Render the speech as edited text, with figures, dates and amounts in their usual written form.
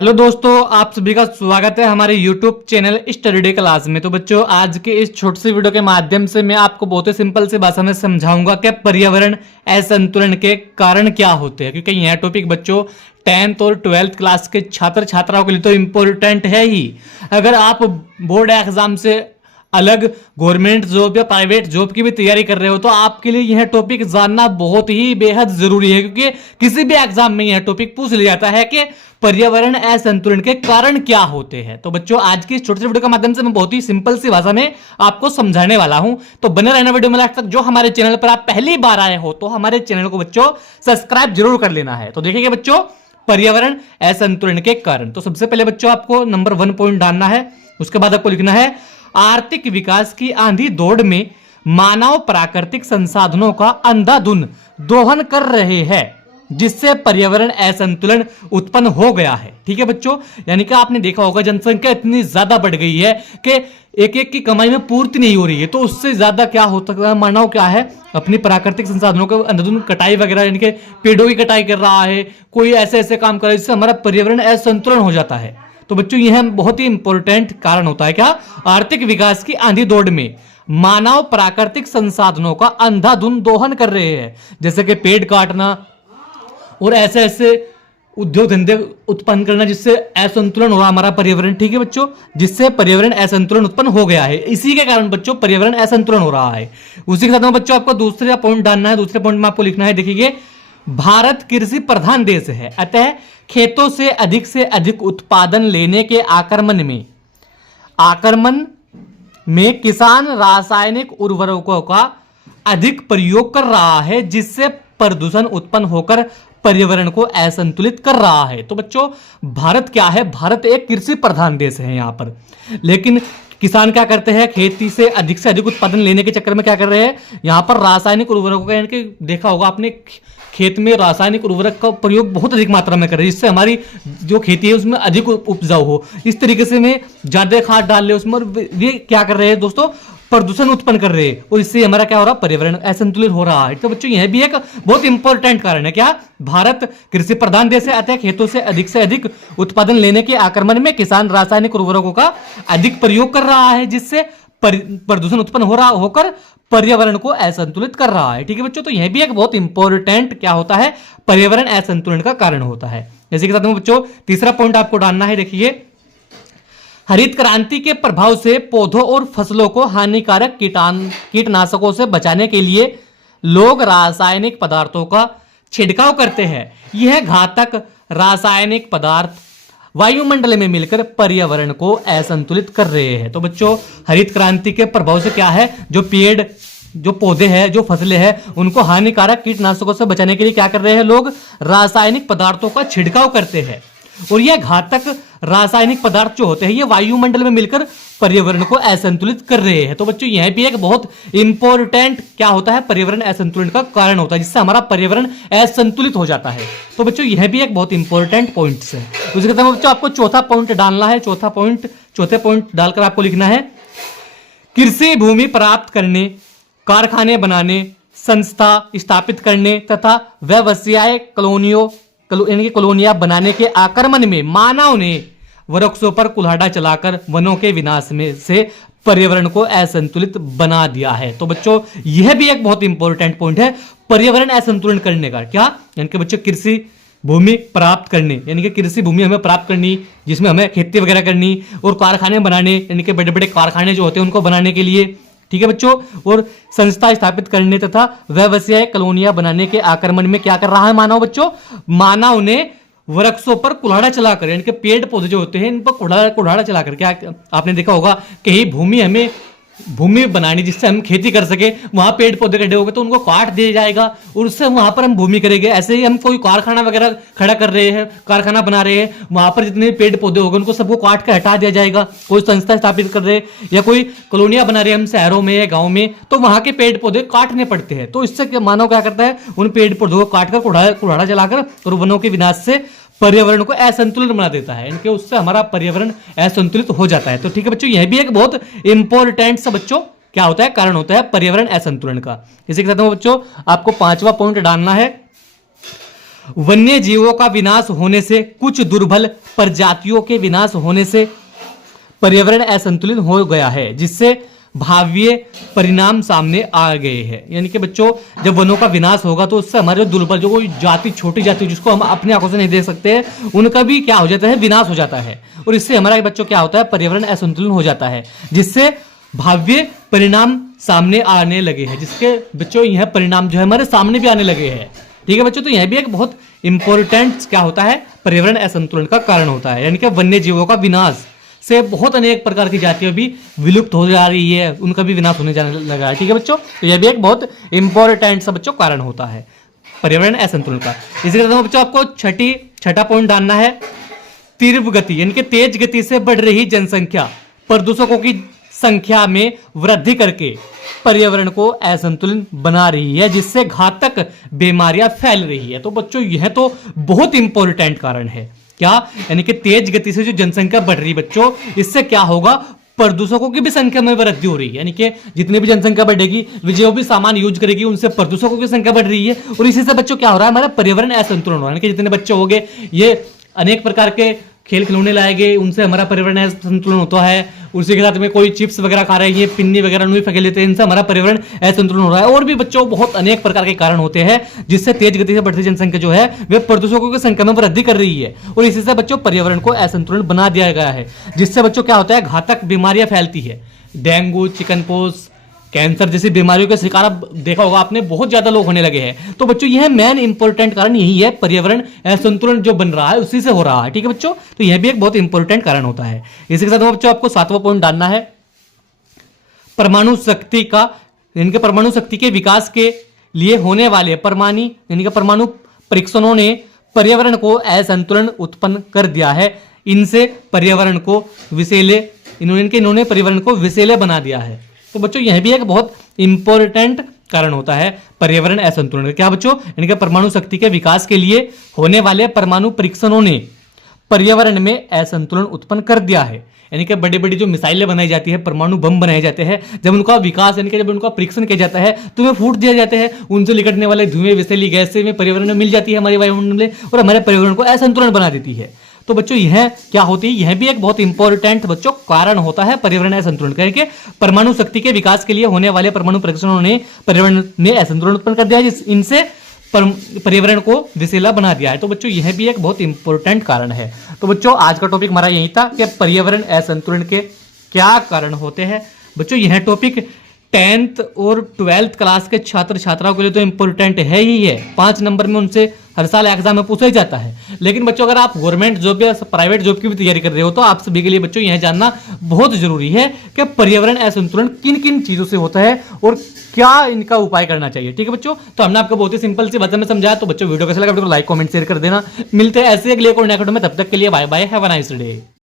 Hello दोस्तों, आप सभी का स्वागत है हमारे YouTube channel study day class में। तो बच्चों, आज के इस छोटी सी वीडियो के माध्यम से मैं आपको बहुत ही सिंपल सी भाषा में समझाऊंगा कि पर्यावरण असंतुलन के कारण क्या होते हैं, क्योंकि यह टॉपिक बच्चों 10th और 12th क्लास के छात्र छात्राओं के लिए तो इम्पोर्टेंट है ही। अगर आप बोर्ड एग्जाम से अलग गवर्नमेंट जॉब या प्राइवेट जॉब की भी तैयारी कर रहे हो तो आपके लिए यह टॉपिक जानना बहुत ही बेहद जरूरी है, क्योंकि किसी भी एग्जाम में यह टॉपिक पूछ लिया जाता है कि पर्यावरण असंतुलन के कारण क्या होते हैं। तो बच्चों, आज की इस छोटे से वीडियो के माध्यम से मैं बहुत ही सिंपल सी भाषा में आपको समझाने वाला हूं, तो बने रहना वीडियो में लास्ट तक। जो हमारे चैनल पर आप पहली बार आए हो तो हमारे चैनल को बच्चों सब्सक्राइब जरूर कर लेना है। तो देखिए बच्चों, पर्यावरण असंतुलन के कारण। तो सबसे पहले बच्चों आपको नंबर 1 पॉइंट डालना है। उसके बाद आपको लिखना है आर्थिक विकास की आंधी दौड़ में मानव प्राकृतिक संसाधनों का अंधाधुंध दोहन कर रहे हैं, जिससे पर्यावरण असंतुलन उत्पन्न हो गया है। ठीक है बच्चों, यानी कि आपने देखा होगा जनसंख्या इतनी ज्यादा बढ़ गई है कि एक एक की कमाई में पूर्ति नहीं हो रही है। तो उससे ज्यादा क्या हो सकता है, मानव क्या है अपनी प्राकृतिक संसाधनों को अंधाधुंध कटाई वगैरह, यानी कि पेड़ों की कटाई कर रहा है, कोई ऐसे ऐसे काम कर रहा है जिससे हमारा पर्यावरण असंतुलन हो जाता है। तो बच्चों, यह बहुत ही इंपॉर्टेंट कारण होता है क्या, आर्थिक विकास की आंधी दौड़ में मानव प्राकृतिक संसाधनों का अंधाधुंध दोहन कर रहे हैं, जैसे कि पेड़ काटना और ऐसे ऐसे उद्योग धंधे उत्पन्न करना, जिससे असंतुलन हो रहा हमारा पर्यावरण। ठीक है बच्चों, जिससे पर्यावरण असंतुलन उत्पन्न हो गया है। इसी के कारण बच्चों पर्यावरण असंतुलन हो रहा है। उसी के साथ में बच्चों आपको दूसरा पॉइंट डालना है। दूसरे पॉइंट में आपको लिखना है, देखिए भारत कृषि प्रधान देश है, अतः खेतों से अधिक उत्पादन लेने के आक्रमण में किसान रासायनिक उर्वरकों का अधिक प्रयोग कर रहा है, जिससे प्रदूषण उत्पन्न होकर पर्यावरण को असंतुलित कर रहा है। तो बच्चों, भारत क्या है, भारत एक कृषि प्रधान देश है यहाँ पर, लेकिन किसान क्या करते हैं, खेती से अधिक उत्पादन लेने के चक्कर में क्या कर रहे हैं, यहाँ पर रासायनिक उर्वरकों का, यानी कि देखा होगा आपने खेत में रासायनिक उर्वरक का प्रयोग बहुत अधिक मात्रा में कर रहे हैं, जिससे हमारी जो खेती है उसमें अधिक उपजाऊ हो। इस तरीके से में ज्यादा खाद डाल रहे उसमें, और ये क्या कर रहे हैं दोस्तों, प्रदूषण उत्पन्न कर रहे हैं, और इससे हमारा क्या हो रहा है, पर्यावरण असंतुलित हो रहा है। तो बच्चों, यह भी एक बहुत इंपॉर्टेंट कारण है। क्या, भारत कृषि प्रधान देश है, अतः खेतों से अधिक उत्पादन लेने के आक्रमण में किसान रासायनिक उर्वरकों का अधिक प्रयोग कर रहा है, जिससे प्रदूषण उत्पन्न हो रहा होकर पर्यावरण को असंतुलित कर रहा है। ठीक है बच्चों, तो यह भी एक बहुत इंपॉर्टेंट क्या होता है, पर्यावरण असंतुलन का कारण होता है। जैसे के साथ में बच्चों तीसरा पॉइंट आपको डालना है, देखिए हरित क्रांति के प्रभाव से पौधों और फसलों को हानिकारक कीटनाशकों से बचाने के लिए लोग रासायनिक पदार्थों का छिड़काव करते हैं। यह घातक रासायनिक पदार्थ वायुमंडल में मिलकर पर्यावरण को असंतुलित कर रहे हैं। तो बच्चों, हरित क्रांति के प्रभाव से क्या है, जो पेड़, जो पौधे हैं, जो फसलें हैं, उनको हानिकारक कीटनाशकों से बचाने के लिए क्या कर रहे हैं, लोग रासायनिक पदार्थों का छिड़काव करते हैं। और यह घातक रासायनिक पदार्थ जो होते हैं, ये वायुमंडल में मिलकर पर्यावरण को असंतुलित कर रहे हैं। तो बच्चों, यह भी एक बहुत इंपॉर्टेंट क्या होता है, पर्यावरण असंतुलन का कारण होता है, जिससे हमारा पर्यावरण असंतुलित हो जाता है। तो बच्चों, यह भी एक बहुत इंपॉर्टेंट पॉइंट है। उसके बाद बच्चों आपको चौथा पॉइंट डालना है। चौथे पॉइंट डालकर आपको लिखना है, कृषि भूमि प्राप्त करने, कारखाने बनाने, संस्था स्थापित करने तथा व्यवसाय कॉलोनियां बनाने के आक्रमण में मानव ने वृक्षों पर कुल्हाड़ा चलाकर वनों के विनाश में से पर्यावरण को असंतुलित बना दिया है। तो बच्चों, यह भी एक बहुत इंपॉर्टेंट पॉइंट है, पर्यावरण असंतुलन करने का। क्या, यानी कि बच्चों कृषि भूमि प्राप्त करने, यानी कि कृषि भूमि हमें प्राप्त करनी, जिसमें हमें खेती वगैरह करनी, और कारखाने बनाने, यानी कि बड़े बड़े कारखाने जो होते हैं उनको बनाने के लिए। ठीक है बच्चों, और संस्था स्थापित करने तथा व्यवसाय कॉलोनियां बनाने के आक्रमण में क्या कर रहा है मानव, बच्चों मानव ने वृक्षों पर कुल्हाड़ा चलाकर, यानी कि पेड़ पौधे जो होते हैं इन पर कुल्हाड़ा चलाकर, क्या आपने देखा होगा कहीं भूमि बनानी जिससे हम खेती कर सके, वहां पेड़ पौधे खड़े हो गए तो उनको काट दिया जाएगा और उससे वहां पर हम भूमि करेंगे। ऐसे ही हम कोई कारखाना वगैरह खड़ा कर रहे हैं, कारखाना बना रहे हैं, वहां पर जितने पेड़ पौधे हो गए उनको सबको काट के हटा दिया जाएगा। कोई संस्था स्थापित कर रहे हैं या कोई कॉलोनियां बना रहे हैं हम शहरों में या गाँव में, तो वहां के पेड़ पौधे काटने पड़ते हैं। तो इससे मानव क्या करता है, उन पेड़ पौधों को काटकर कुल्हाड़ा चलाकर और वनों के विनाश से पर्यावरण को असंतुलित बना देता है, इनके उससे हमारा पर्यावरण असंतुलित हो जाता है। तो ठीक है बच्चों, यह भी एक बहुत इंपॉर्टेंट सा बच्चों क्या होता है, कारण होता है पर्यावरण असंतुलन का। इसी के साथ में बच्चों आपको 5वां पॉइंट डालना है, वन्य जीवों का विनाश होने से, कुछ दुर्बल प्रजातियों के विनाश होने से पर्यावरण असंतुलित हो गया है, जिससे भाव्य परिणाम सामने आ गए हैं। यानी कि बच्चों जब वनों का विनाश होगा तो उससे हमारे जो दुर्बल, जो कोई जाति, छोटी जाति जिसको हम अपनी आंखों से नहीं देख सकते हैं, उनका भी क्या हो जाता है, विनाश हो जाता है। और इससे हमारा बच्चों क्या होता है, पर्यावरण असंतुलन हो जाता है, जिससे भाव्य परिणाम सामने आने लगे हैं, जिसके बच्चों यह परिणाम जो है हमारे सामने भी आने लगे हैं। ठीक है बच्चों, तो यह भी एक बहुत इंपॉर्टेंट क्या होता है, पर्यावरण असंतुलन का कारण होता है। यानी कि वन्य जीवों का विनाश से बहुत अनेक प्रकार की जातियां भी विलुप्त हो जा रही है, उनका भी विनाश होने जाने लगा है। ठीक है बच्चों, तो यह भी एक बहुत इंपॉर्टेंट सा बच्चों कारण होता है पर्यावरण असंतुलन का। इसी के साथ बच्चों आपको छठा पॉइंट डालना है, तीव्र गति यानी कि तेज गति से बढ़ रही जनसंख्या प्रदूषकों की संख्या में वृद्धि करके पर्यावरण को असंतुलन बना रही है, जिससे घातक बीमारियां फैल रही है। तो बच्चों यह तो बहुत इंपॉर्टेंट कारण है। क्या, यानी कि तेज गति से जो जनसंख्या बढ़ रही है बच्चों, इससे क्या होगा, प्रदूषकों की भी संख्या में वृद्धि हो रही है। यानी कि जितनी भी जनसंख्या बढ़ेगी, जो भी सामान यूज करेगी, उनसे प्रदूषकों की संख्या बढ़ रही है। और इसी से बच्चों क्या हो रहा है, हमारा पर्यावरण असंतुलन हो रहा है। यानी कि जितने बच्चे हो गए, ये अनेक प्रकार के खेल खिलौने लाए गए, उनसे हमारा पर्यावरण असंतुलन होता है। उसी के साथ में कोई चिप्स वगैरह खा रहे हैं, ये पिन्नी वगैरह नहीं फेंक लेते हैं, इनसे हमारा पर्यावरण असंतुलन हो रहा है। और भी बच्चों बहुत अनेक प्रकार के कारण होते हैं, जिससे तेज गति से बढ़ती जनसंख्या जो है वे प्रदूषकों की संख्या में वृद्धि कर रही है। और इसी से बच्चों पर्यावरण को असंतुलन बना दिया गया है, जिससे बच्चों क्या होता है, घातक बीमारियां फैलती है। डेंगू, चिकनपॉक्स, कैंसर जैसी बीमारियों का शिकार अब देखा होगा आपने, बहुत ज्यादा लोग होने लगे हैं। तो बच्चों यह मेन इंपॉर्टेंट कारण यही है, पर्यावरण असंतुलन जो बन रहा है उसी से हो रहा है। ठीक है बच्चों, तो यह भी एक बहुत इंपॉर्टेंट कारण होता है। इसी के साथ बच्चों आपको 7वां पॉइंट डालना है, परमाणु शक्ति का, इनके परमाणु शक्ति के विकास के लिए होने वाले परमाणु परीक्षणों ने पर्यावरण को असंतुलन उत्पन्न कर दिया है। इनसे पर्यावरण को इन्होंने पर्यावरण को विषैले बना दिया है। तो बच्चों यह भी एक बहुत इंपॉर्टेंट कारण होता है पर्यावरण असंतुलन का। क्या बच्चों, यानी कि परमाणु शक्ति के विकास के लिए होने वाले परमाणु परीक्षणों ने पर्यावरण में असंतुलन उत्पन्न कर दिया है। यानी कि बड़ी बड़ी जो मिसाइलें बनाई जाती है, परमाणु बम बनाए जाते हैं, जब उनका विकास यानी कि जब उनका परीक्षण किया जाता है तो वे फूट दिए जाते हैं। उनसे निकलने वाले धुएं, विषैली गैसें में पर्यावरण में मिल जाती है हमारे वायुमंडल में, और हमारे पर्यावरण को असंतुलन बना देती है। तो बच्चों यह क्या होती है, यह भी एक बहुत इंपॉर्टेंट बच्चों कारण होता है पर्यावरण असंतुलन का। कि परमाणु शक्ति के विकास के लिए होने वाले परमाणु परीक्षणों ने पर्यावरण में असंतुलन उत्पन्न कर दिया है, इनसे पर्यावरण को विषैला बना दिया है। तो बच्चों यह भी एक बहुत इंपॉर्टेंट कारण है। तो बच्चों आज का टॉपिक हमारा यही था कि पर्यावरण असंतुलन के क्या कारण होते हैं। बच्चों यह टॉपिक 10th और 12th क्लास के छात्र छात्राओं के लिए तो इंपॉर्टेंट है ही है। 5 नंबर में उनसे हर साल एग्जाम में पूछा ही जाता है। लेकिन बच्चों अगर आप गवर्नमेंट जॉब या प्राइवेट जॉब की भी तैयारी कर रहे हो तो आप सभी के लिए बच्चों यह जानना बहुत जरूरी है कि पर्यावरण असंतुलन किन किन चीजों से होता है और क्या इनका उपाय करना चाहिए। ठीक है बच्चों, तो हमने आपको बहुत ही सिंपल सी भाषा में समझाया। तो बच्चों वीडियो कैसा लगा, वीडियो को लाइक कमेंट शेयर कर देना। मिलते हैं ऐसे अगले एक और नए वीडियो में, तब तक के लिए bye bye, have a nice day.